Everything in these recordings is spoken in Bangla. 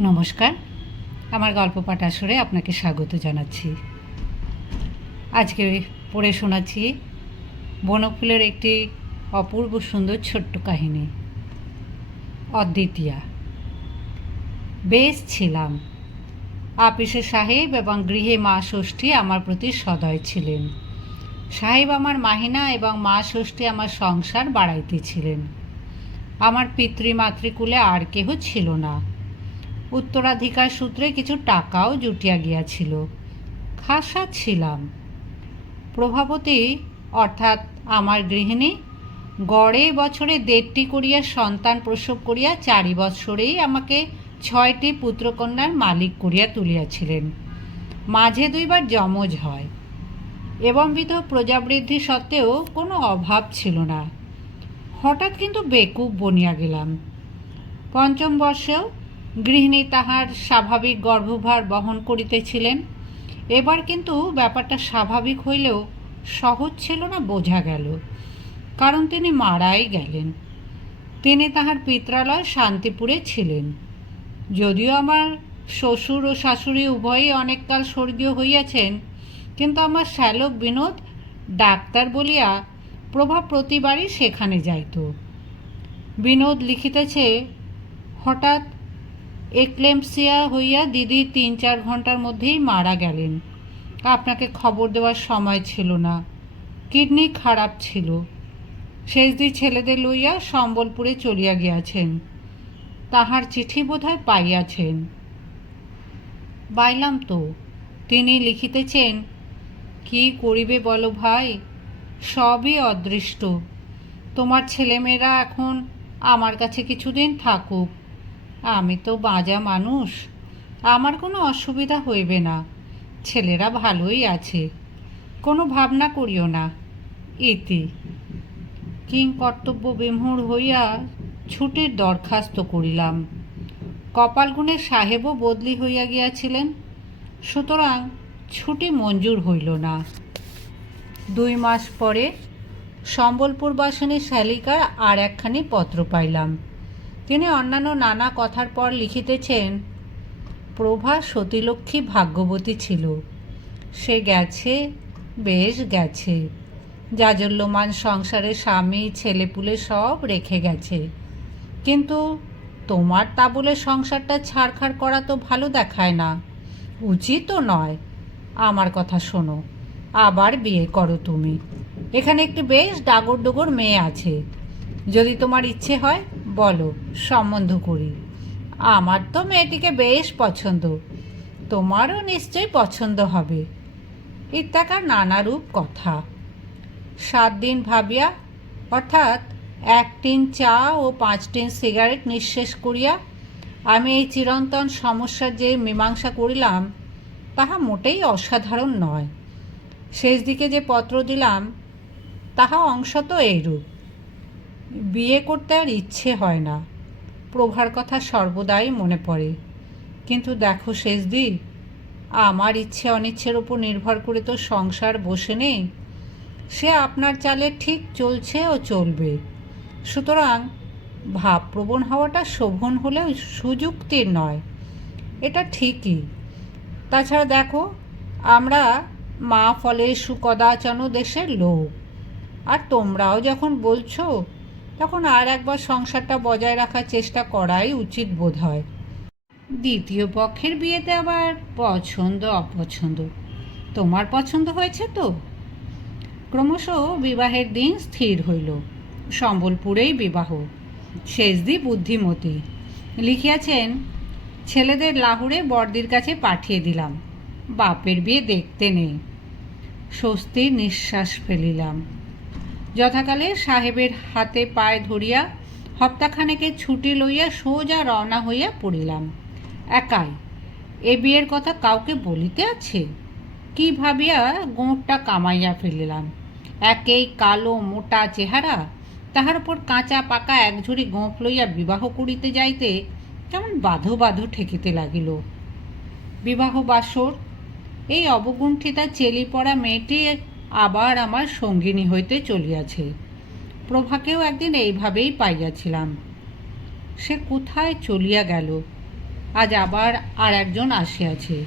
নমস্কার। আমার গল্প পাঠ আসরে আপনাকে স্বাগত জানাচ্ছি। আজকে পড়ে শোনাচ্ছি বনফুলের একটি অপূর্ব সুন্দর ছোট্ট কাহিনী। অদ্বিতীয়া। বেশ ছিলাম। আপিসে সাহেব এবং গৃহে মা ষষ্ঠী আমার প্রতি সদয় ছিলেন। সাহেব আমার মাহিনা এবং মা ষষ্ঠী আমার সংসার বাড়াইতেছিলেন। আমার পিতৃমাতৃকুলে আর কেহ ছিল না। উত্তরাধিকার সূত্রে কিছু টাকাও জুটিয়া গিয়াছিল। খাসা ছিলাম। প্রভাবতী, অর্থাৎ আমার গৃহিণী, গড়ে বছরে দেড়টি করিয়া সন্তান প্রসব করিয়া চারি বৎসরেই আমাকে ছয়টি পুত্রকন্যার মালিক করিয়া তুলিয়াছিলেন। মাঝে দুইবার যমজ হয়। এবং বিধ প্রজাবৃদ্ধি সত্ত্বেও কোনো অভাব ছিল না। হঠাৎ কিন্তু বেকুব বনিয়া গেলাম। পঞ্চম বর্ষেও গৃহিণী তাহার স্বাভাবিক গর্ভভার বহন করিতেছিলেন। এবার কিন্তু ব্যাপারটা স্বাভাবিক হইলেও সহজ ছিল না, বোঝা গেল। কারণ তিনি মারাই গেলেন। তিনি তাহার পিত্রালয় শান্তিপুরে ছিলেন। যদিও আমার শ্বশুর ও শাশুড়ি উভয়ই অনেককাল স্বর্গীয় হইয়াছেন, কিন্তু আমার শ্যালক বিনোদ ডাক্তার বলিয়া প্রভা প্রতিবারই সেখানে যাইত। বিনোদ লিখিতেছে, হঠাৎ এক্লেমসিয়া হইয়া দিদি তিন চার ঘণ্টার মধ্যেই মারা গেলেন। আপনাকে খবর দেওয়ার সময় ছিল না। কিডনি খারাপ ছিল। শেষ শেষদি ছেলেদের লইয়া সম্বলপুরে চলিয়া গিয়াছেন। তাহার চিঠি বোধহয় পাইয়াছেন। বাইলাম তো। তিনি লিখিতেছেন, কি করিবে বলো ভাই? সবই অদৃষ্ট। তোমার ছেলেমেয়েরা এখন আমার কাছে কিছুদিন থাকুক। আমি তো বাজা মানুষ। আমার কোনো অসুবিধা হইবে না। ছেলেরা ভালোই আছে। কোনো ভাবনা করিও না। ইতি। কিং কর্তব্য বিমূঢ় হইয়া ছুটির দরখাস্ত করিলাম। কপালগুণে সাহেবও বদলি হইয়া গিয়াছিলেন। সুতরাং ছুটি মঞ্জুর হইল না। দুই মাস পরে সম্বলপুর বাসনে শালিকার আর একখানি পত্র পাইলাম। তিনি অন্যান্য নানা কথার পর লিখিতেছেন, প্রভা সতীলক্ষ্মী ভাগ্যবতী ছিল। সে গেছে, বেশ গেছে। যাজল্যমান সংসারে স্বামী, ছেলেপুলে সব রেখে গেছে। কিন্তু তোমার তা বলে সংসারটা ছাড়খাড় করা তো ভালো দেখায় না। উচিতও নয়। আমার কথা শোনো, আবার বিয়ে করো তুমি। এখানে একটি বেশ ডাগর ডোগর মেয়ে আছে। যদি তোমার ইচ্ছে হয় বলো, সম্বন্ধ করি। আমার তো মেয়েটিকে বেশ পছন্দ। তোমারও নিশ্চয়ই পছন্দ হবে। ইত্যাকার নানারূপ কথা। সাত দিন ভাবিয়া, অর্থাৎ এক টিন চা ও পাঁচ টিন সিগারেট নিঃশেষ করিয়া, আমি এই চিরন্তন সমস্যার যে মীমাংসা করিলাম, তাহা মোটেই অসাধারণ নয়। শেষ দিকে যে পত্র দিলাম, তাহা অংশত এইরূপ। বিয়ে করতে আর ইচ্ছে হয় না। প্রভার কথা সর্বদাই মনে পড়ে। কিন্তু দেখো শেষ দিন, আমার ইচ্ছে অনিচ্ছের ওপর নির্ভর করে তো সংসার বসে নেই। সে আপনার চালে ঠিক চলছে ও চলবে। সুতরাং ভাবপ্রবণ হওয়াটা শোভন হলেও সুযুক্তির নয়। এটা ঠিকই। তাছাড়া দেখো, আমরা মা ফলে সুকদাচন দেশের লোক। আর তোমরাও যখন বলছো তখন আর একবার সংসারটা বজায় রাখার চেষ্টা করাই উচিত বোধ হয় দ্বিতীয় পক্ষের বিয়েতে আবার পছন্দ, অপছন্দ। তোমার পছন্দ হয়েছে তো? ক্রমশ বিবাহের দিন স্থির হইল। সম্বলপুরেই বিবাহ। শেষ শেষদি বুদ্ধিমতী। লিখিয়াছেন, ছেলেদের লাহুরে বর্দির কাছে পাঠিয়ে দিলাম। বাপের বিয়ে দেখতে নেই। স্বস্তির নিঃশ্বাস ফেলিলাম। যথাকালে সাহেবের হাতে পায়ে ধরিয়া হপ্তাখানেকের ছুটি লইয়া সোজা রওনা হইয়া পড়িলাম। একাই, এ বিয়ের কথা কাউকে বলিতে আছে? কি ভাবিয়া গোঁটটা কামাইয়া ফেলিলাম। একেই কালো মোটা চেহারা, তাহার উপর কাঁচা পাকা একঝুড়ি গোঁফ লইয়া বিবাহ করিতে যাইতে কেমন বাধো বাধো ঠেকিতে লাগিল। বিবাহ বাসর, এই অবগুণ্ঠিতা চেলি পড়া মেয়েটি আবার আমার সঙ্গিনী হইতে চলিয়াছে। প্রভাকেও একদিন এইভাবেই পাইয়াছিলাম। সে কোথায় চলিয়া গেল? আজ আবার আর একজন আসিয়াছে।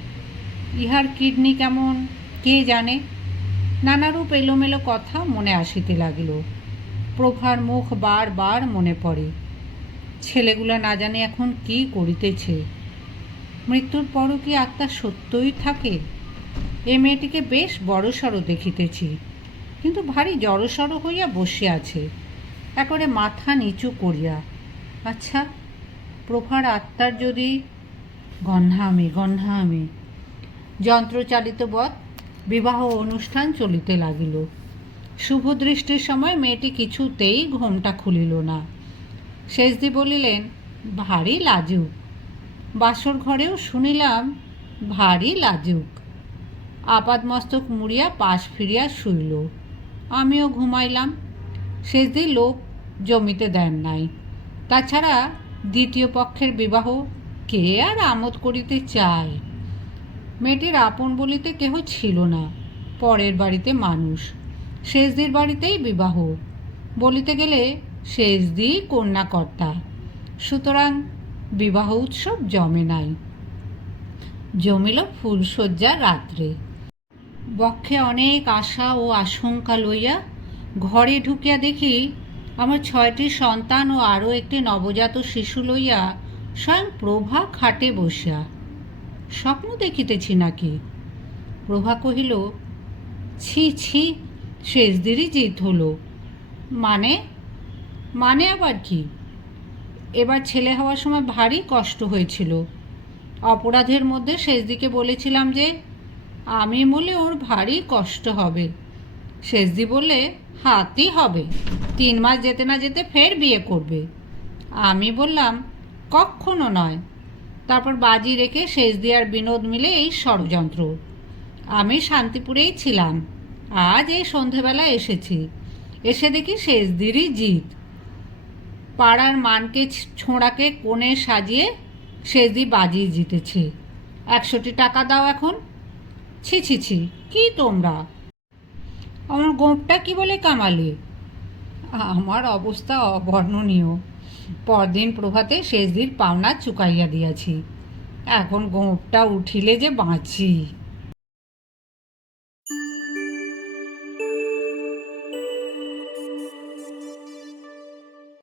ইহার কিডনি কেমন, কে জানে? নানারূপ এলোমেলো কথা মনে আসিতে লাগিল। প্রভার মুখ বারবার মনে পড়ে। ছেলেগুলো না জানে এখন কি করিতেছে। মৃত্যুর পরও কি আত্মা সত্যই থাকে? এ মেয়েটিকে বেশ বড়সড় দেখিতেছি। কিন্তু ভারী জড়সড় হইয়া বসে আছে। একবারে মাথা নিচু করিয়া। আচ্ছা প্রভার আত্মার যদি গন্ধামে গন্ধামে। যন্ত্রচালিত বধ, বিবাহ অনুষ্ঠান চলিতে লাগিল। শুভ দৃষ্টির সময় মেয়েটি কিছুতেই ঘোমটা খুলিল না। শেষদি বলিলেন, ভারী লাজুক। বাসর ঘরেও শুনিলাম, ভারী লাজুক। আপাদমস্তক মুড়িয়া পাশ ফিরিয়া শুইল। আমিও ঘুমাইলাম। শেষদি লোক জমিতে দেন নাই। তাছাড়া দ্বিতীয় পক্ষের বিবাহ কে আর আমোদ করিতে চায়? মেয়েটির আপন বলিতে কেহ ছিল না, পরের বাড়িতে মানুষ। শেষদির বাড়িতেই বিবাহ। বলিতে গেলে শেষ শেষদি কন্যাকর্তা। সুতরাং বিবাহ উৎসব জমে নাই। জমিল ফুলশয্যার রাত্রে। বক্ষে অনেক আশা ও আশঙ্কা লইয়া ঘরে ঢুকিয়া দেখি আমার ছয়টি সন্তান ও আরও একটি নবজাত শিশু লইয়া স্বয়ং প্রভা খাটে বসিয়া। স্বপ্ন দেখিতেছি নাকি? প্রভা কহিল, ছি ছি শেষদেরই জিত হলো। মানে? মানে আবার কি? এবার ছেলে হওয়ার সময় ভারী কষ্ট হয়েছিল। অপরাধের মধ্যে শেষদিকে বলেছিলাম যে আমি বলে ওর ভারী কষ্ট হবে। শেষদি বললে, হাতই হবে। তিন মাস যেতে না যেতে ফের বিয়ে করবে। আমি বললাম কখনো নয়। তারপর বাজি রেখে শেষদি আর বিনোদ মিলে এই ষড়যন্ত্র। আমি শান্তিপুরেই ছিলাম। আজ এই সন্ধেবেলা এসেছি। এসে দেখি শেষদিরই জিত। পাড়ার মানকে ছোঁড়াকে কোণে সাজিয়ে শেষদি বাজি জিতেছে। একশোটি টাকা দাও এখন। ছি ছি ছি, কী তোমরা? আমার গোঁপটা কি বলে কামালে? আমার অবস্থা অবর্ণনীয়। পরদিন প্রভাতে শেষ দিন পাওনা চুকাইয়া দিয়াছি। এখন গোঁপটা উঠিলে যে বাঁচি।